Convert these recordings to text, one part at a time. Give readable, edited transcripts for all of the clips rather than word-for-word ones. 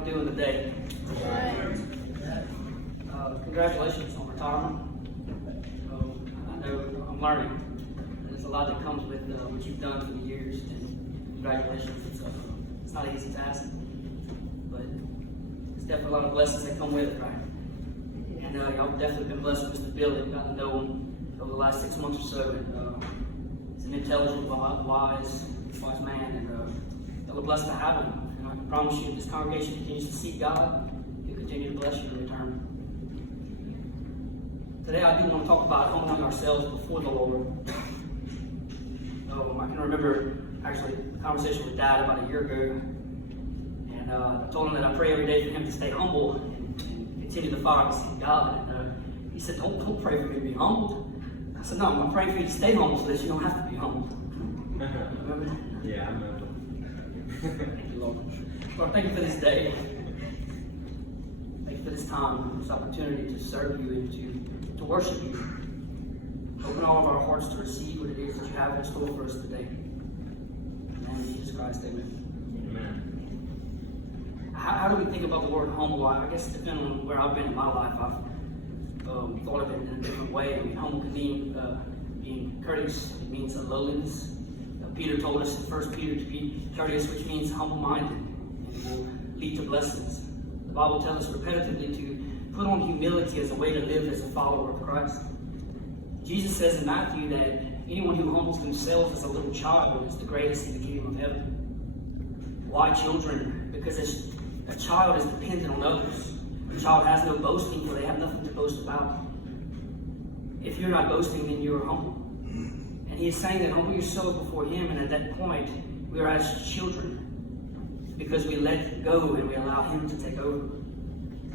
y'all doing today? Congratulations on retirement. I know I'm learning. There's a lot that comes with what you've done for the years, and congratulations. It's not an easy task, but there's definitely a lot of blessings that come with it, right? And y'all definitely been blessed with Mr. Billy. Got to know him over the last 6 months or so, and he's an intelligent, wise man, and we're blessed to have him. And I can promise you, if this congregation continues to seek God, He'll continue to bless you in return. Today I do want to talk about humbling ourselves before the Lord. I can remember actually a conversation with Dad about a year ago, and I told him that I pray every day for him to stay humble and continue the fire to seek God. And he said, don't pray for me to be humbled. I said, no, I'm praying for you to stay humble so that you don't have to be humbled. Remember that? Yeah, I remember. Thank you, Lord. Lord, thank you for this day. Thank you for this time, this opportunity to serve you and to worship you. Open all of our hearts to receive what it is that you have in store for us today. In the name of Jesus Christ, amen. Amen. How do we think about the word humble? I guess depending on where I've been in my life, I've thought of it in a different way. I mean, humble can mean being courteous. It means lowliness. Peter told us in 1 Peter to be courteous, which means humble-minded, and it will lead to blessings. The Bible tells us repetitively to put on humility as a way to live as a follower of Christ. Jesus says in Matthew that anyone who humbles themselves as a little child is the greatest in the kingdom of heaven. Why children? Because a child is dependent on others. A child has no boasting, for they have nothing to boast about. If you're not boasting, then you're humble. And he is saying that humble yourself before him, and at that point, we are as children because we let go and we allow him to take over.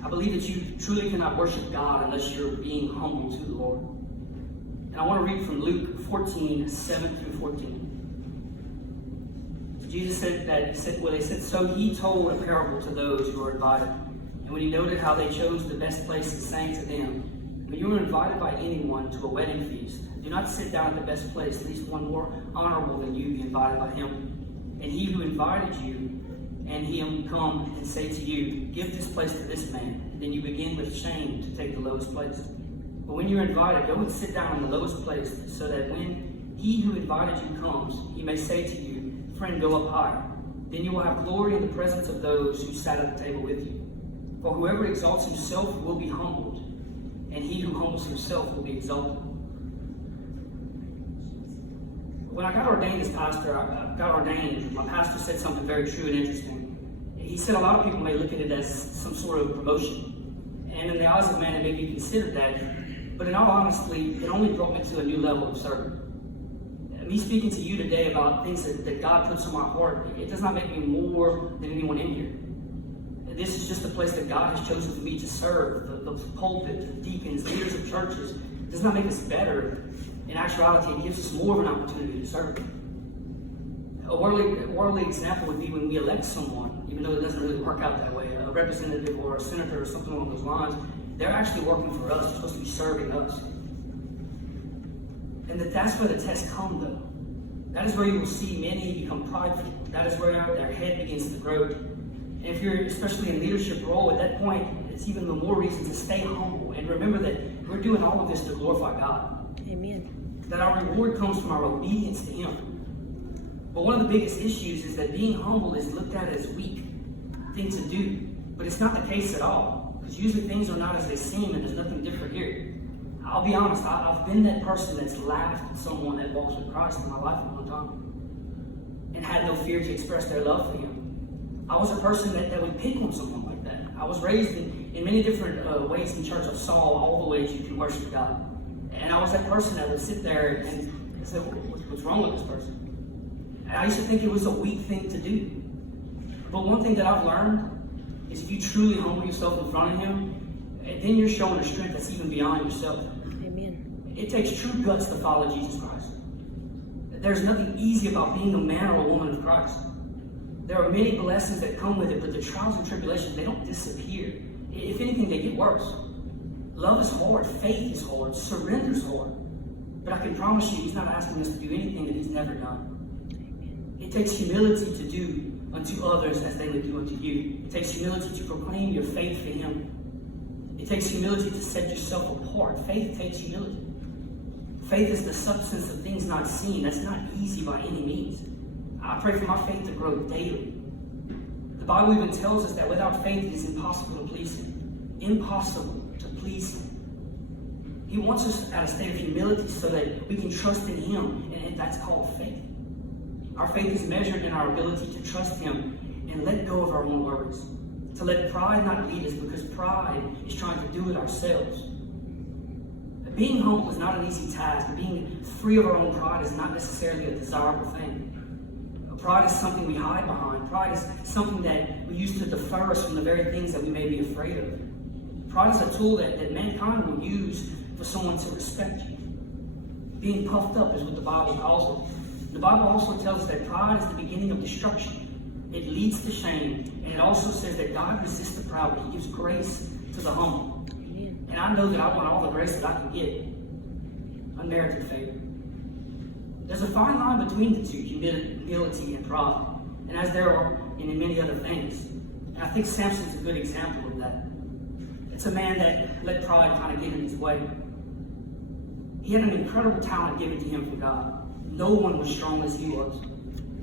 I believe that you truly cannot worship God unless you're being humble to the Lord. And I want to read from Luke 14, 7 through 14. Jesus said, so he told a parable to those who were invited. And when he noted how they chose the best places, saying to them, when you are invited by anyone to a wedding feast, do not sit down at the best place, lest one more honorable than you be invited by him. And he who invited you and him come and say to you, give this place to this man. And then you begin with shame to take the lowest place. But when you're invited, go and sit down in the lowest place, so that when he who invited you comes, he may say to you, friend, go up higher. Then you will have glory in the presence of those who sat at the table with you. For whoever exalts himself will be humbled, and he who humbles himself will be exalted. When I got ordained as pastor, my pastor said something very true and interesting. He said a lot of people may look at it as some sort of promotion. And in the eyes of man, it may be considered that. But in all honesty, it only brought me to a new level of serving. Me speaking to you today about things that God puts on my heart, it does not make me more than anyone in here. This is just a place that God has chosen for me to serve. The pulpit, the deacons, leaders of churches, does not make us better. In actuality, it gives us more of an opportunity to serve. A worldly example would be when we elect someone, even though it doesn't really work out that way, a representative or a senator or something along those lines, they're actually working for us. They're supposed to be serving us. And that's where the tests come, though. That is where you will see many become prideful. That is where their head begins to grow. And if you're especially in leadership role, at that point, it's even the more reason to stay humble and remember that we're doing all of this to glorify God. Amen. That our reward comes from our obedience to Him. But one of the biggest issues is that being humble is looked at as weak thing to do. But it's not the case at all. Because usually things are not as they seem, and there's nothing different here. I'll be honest, I've been that person that's laughed at someone that walks with Christ in my life at one time and had no fear to express their love for Him. I was a person that would pick on someone like that. I was raised in many different ways in church. I saw all the ways you can worship God. And I was that person that would sit there and say, what's wrong with this person? And I used to think it was a weak thing to do. But one thing that I've learned is if you truly humble yourself in front of Him, then you're showing a strength that's even beyond yourself. Amen. It takes true guts to follow Jesus Christ. There's nothing easy about being a man or a woman of Christ. There are many blessings that come with it, but the trials and tribulations, they don't disappear. If anything, they get worse. Love is hard, faith is hard, surrender is hard. But I can promise you, He's not asking us to do anything that He's never done. It takes humility to do unto others as they would do unto you. It takes humility to proclaim your faith in Him. It takes humility to set yourself apart. Faith takes humility. Faith is the substance of things not seen. That's not easy by any means. I pray for my faith to grow daily. The Bible even tells us that without faith it is impossible to please Him. Impossible to please Him. He wants us at a state of humility so that we can trust in Him, and that's called faith. Our faith is measured in our ability to trust Him and let go of our own worries. To let pride not lead us, because pride is trying to do it ourselves. Being humble is not an easy task. Being free of our own pride is not necessarily a desirable thing. Pride is something we hide behind. Pride is something that we use to defer us from the very things that we may be afraid of. Pride is a tool that mankind will use for someone to respect you. Being puffed up is what the Bible calls it. The Bible also tells us that pride is the beginning of destruction. It leads to shame. And it also says that God resists the proud, but He gives grace to the humble. And I know that I want all the grace that I can get. Unmerited favor. There's a fine line between the two, humility and pride. And as there are in many other things. And I think Samson's a good example of that. It's a man that let pride kind of get in his way. He had an incredible talent given to him from God. No one was strong as he was.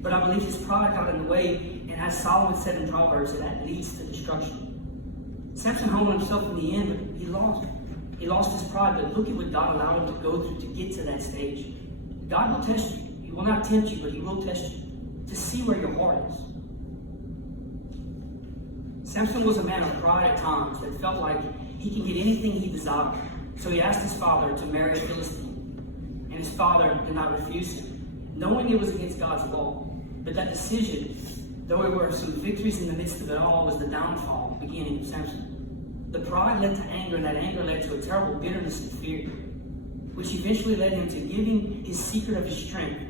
But I believe his pride got in the way, and as Solomon said in Proverbs, that leads to destruction. Samson humbled himself in the end, but he lost. He lost his pride, but look at what God allowed him to go through to get to that stage. God will test you. He will not tempt you, but He will test you to see where your heart is. Samson was a man of pride at times that felt like he can get anything he desired. So he asked his father to marry a Philistine. And his father did not refuse him, knowing it was against God's law. But that decision, though there were some victories in the midst of it all, was the downfall, beginning of Samson. The pride led to anger, and that anger led to a terrible bitterness and fear, which eventually led him to giving his secret of his strength.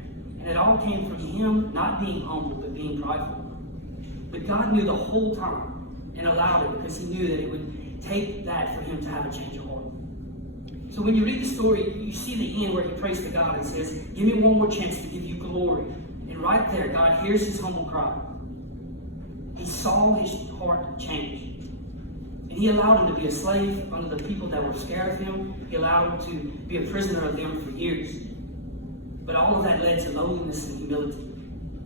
And it all came from him not being humble, but being prideful. But God knew the whole time and allowed it, because He knew that it would take that for him to have a change of heart. So when you read the story, you see the end where he prays to God and says, give me one more chance to give you glory. And right there, God hears his humble cry. He saw his heart change. And He allowed him to be a slave under the people that were scared of him. He allowed him to be a prisoner of them for years. But all of that led to lowliness and humility.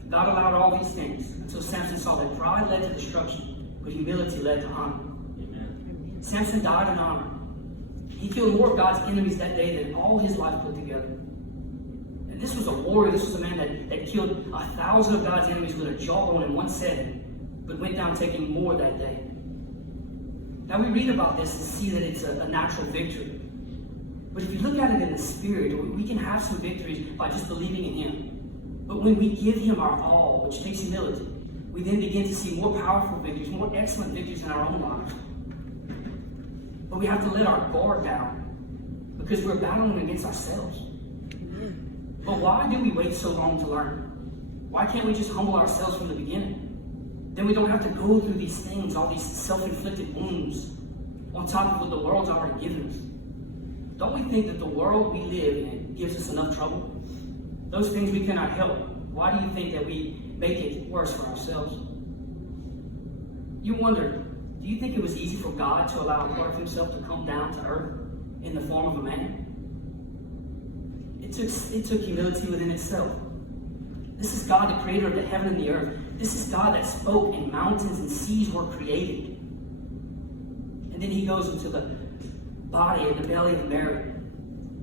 God allowed all these things until Samson saw that pride led to destruction, but humility led to honor. Amen. Samson died in honor. He killed more of God's enemies that day than all his life put together. And this was a warrior. This was a man that killed 1,000 of God's enemies with a jawbone in one setting, but went down taking more that day. Now we read about this and see that it's a natural victory. But if you look at it in the spirit, we can have some victories by just believing in Him. But when we give Him our all, which takes humility, we then begin to see more powerful victories, more excellent victories in our own lives. But we have to let our guard down, because we're battling against ourselves. But why do we wait so long to learn? Why can't we just humble ourselves from the beginning? Then we don't have to go through these things, all these self-inflicted wounds, on top of what the world's already given us. Don't we think that the world we live in gives us enough trouble? Those things we cannot help. Why do you think that we make it worse for ourselves? You wonder, do you think it was easy for God to allow part of Himself to come down to earth in the form of a man? It took humility within itself. This is God, the creator of the heaven and the earth. This is God that spoke and mountains and seas were created. And then He goes into the body and the belly of Mary.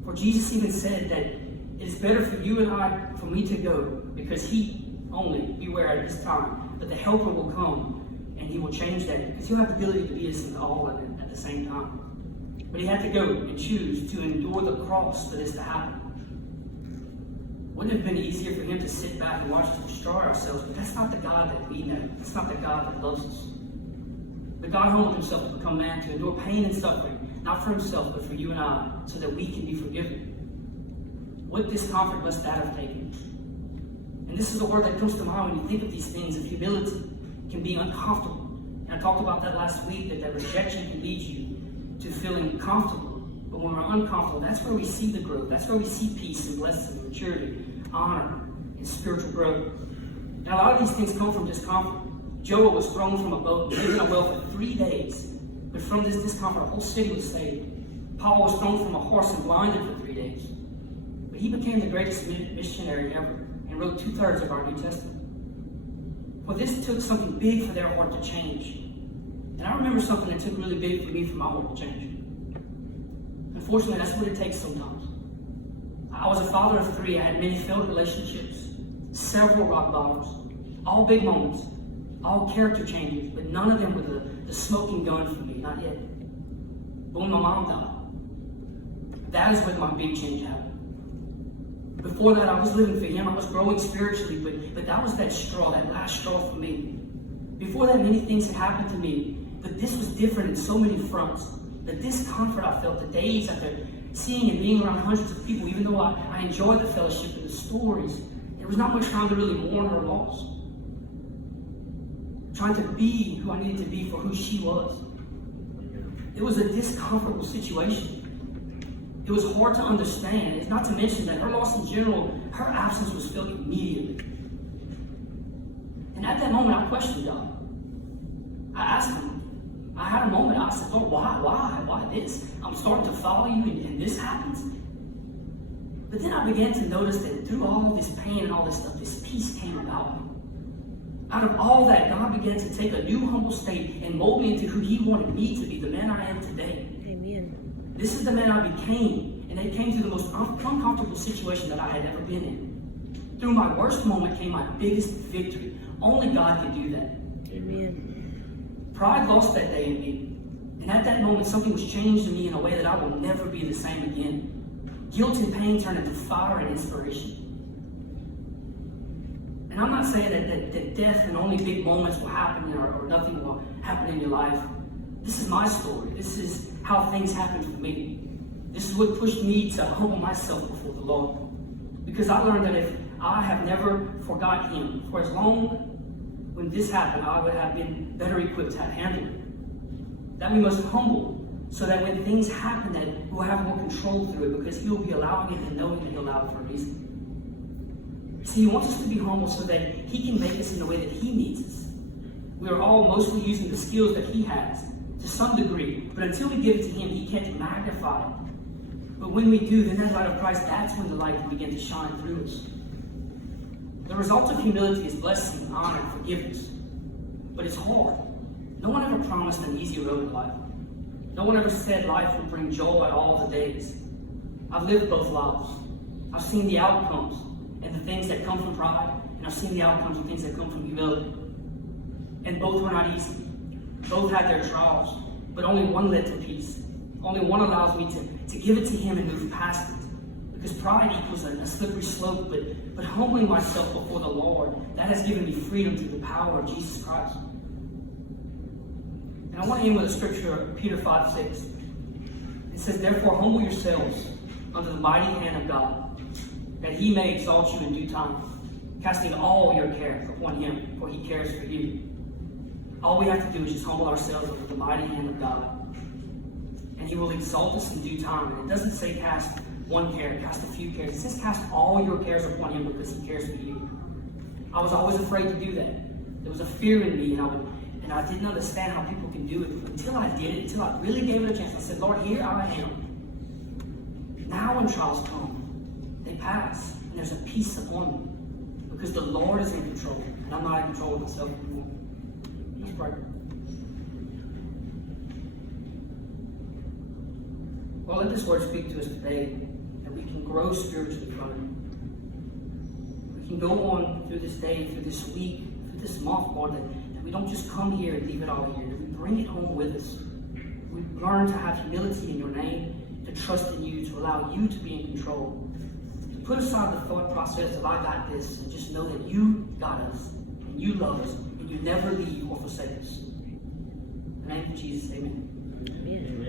For Jesus even said that it is better for you and I, for me to go, because He only, beware at this time, that the Helper will come and He will change that, because He'll have the ability to be us in all at the same time. But He had to go and choose to endure the cross for this to happen. Wouldn't it have been easier for Him to sit back and watch us destroy ourselves? But that's not the God that we know. That's not the God that loves us. But God humbled Himself to become man, to endure pain and suffering, not for Himself, but for you and I, so that we can be forgiven. What discomfort must that have taken? And this is the word that comes to mind when you think of these things, of humility can be uncomfortable. And I talked about that last week, that rejection can lead you to feeling comfortable. But when we're uncomfortable, that's where we see the growth. That's where we see peace and blessing and maturity, honor, and spiritual growth. And a lot of these things come from discomfort. Joel was thrown from a boat and lived in a well for 3 days. But from this discomfort, a whole city was saved. Paul was thrown from a horse and blinded for 3 days. But he became the greatest missionary ever and wrote 2/3 of our New Testament. Well, this took something big for their heart to change. And I remember something that took really big for me for my heart to change. Unfortunately, that's what it takes sometimes. I was a father of 3. I had many failed relationships, several rock bottoms, all big moments, all character changes, but none of them were the smoking gun for me, not yet. But when my mom died, that is when my big change happened. Before that, I was living for Him. I was growing spiritually, but that was that straw, that last straw for me. Before that, many things had happened to me, but this was different in so many fronts. The discomfort I felt, the days after seeing and being around hundreds of people, even though I enjoyed the fellowship and the stories, there was not much time to really mourn her loss. Trying to be who I needed to be for who she was. It was a discomfortable situation. It was hard to understand. It's not to mention that her loss in general, her absence was felt immediately. And at that moment, I questioned God. I asked Him. I had a moment. I said, Lord, why this? I'm starting to follow you and this happens. But then I began to notice that through all of this pain and all this stuff, this peace came about me. Out of all that, God began to take a new humble state and mold me into who He wanted me to be, the man I am today. Amen. This is the man I became, and it came through the most uncomfortable situation that I had ever been in. Through my worst moment came my biggest victory. Only God can do that. Amen. Pride lost that day in me, and at that moment something was changed in me in a way that I will never be the same again. Guilt and pain turned into fire and inspiration. And I'm not saying that death and only big moments will happen or nothing will happen in your life. This is my story. This is how things happen for me. This is what pushed me to humble myself before the Lord. Because I learned that if I have never forgot Him, for as long when this happened, I would have been better equipped to handle it. That we must humble so that when things happen, that we'll have more control through it because He will be allowing it and knowing that He'll allow it for a reason. See, He wants us to be humble so that He can make us in the way that He needs us. We are all mostly using the skills that He has to some degree, but until we give it to Him, He can't magnify it. But when we do, then that light of Christ, that's when the light can begin to shine through us. The result of humility is blessing, honor, and forgiveness. But it's hard. No one ever promised an easy road in life. No one ever said life would bring joy all the days. I've lived both lives. I've seen the outcomes and the things that come from pride, and I've seen the outcomes and things that come from humility. And both were not easy. Both had their trials, but only one led to peace. Only one allows me to give it to Him and move past it. Because pride equals a slippery slope, but humbling myself before the Lord, that has given me freedom through the power of Jesus Christ. And I want to end with a scripture, Peter 5:6. It says, "Therefore humble yourselves under the mighty hand of God, that He may exalt you in due time, casting all your care upon Him, for He cares for you." All we have to do is just humble ourselves under the mighty hand of God, and He will exalt us in due time. And it doesn't say cast one care, cast a few cares. It says cast all your cares upon Him because He cares for you. I was always afraid to do that. There was a fear in me, and I didn't understand how people can do it. Until I did it, until I really gave it a chance. I said, Lord, here I am. Now when trials come, they pass, and there's a peace upon me. Because the Lord is in control, and I'm not in control of myself anymore. Let's pray. Well, let this word speak to us today, that we can grow spiritually from it. We can go on through this day, through this week, through this month, Lord, that we don't just come here and leave it all here, that we bring it home with us. We learn to have humility in your name, to trust in you, to allow you to be in control. To put aside the thought process of I got this, and just know that you got us, and you love us, and you never leave or forsake us. In the name of Jesus, amen. Amen.